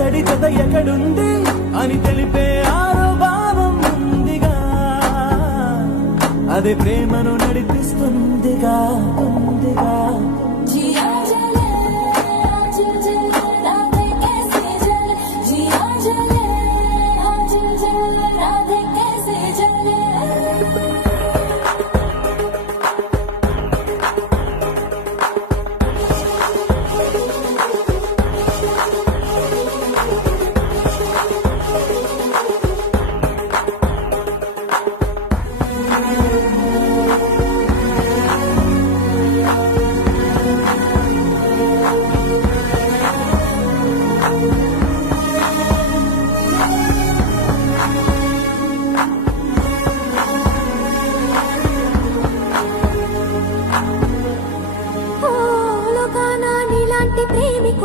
అలసడి జత ఎక్కడుంది అని తెలిపే ఆరో భావం ఉందిగా, అదే ప్రేమను నడిపిస్తుందిగా ఉందిగా. ప్రేమికు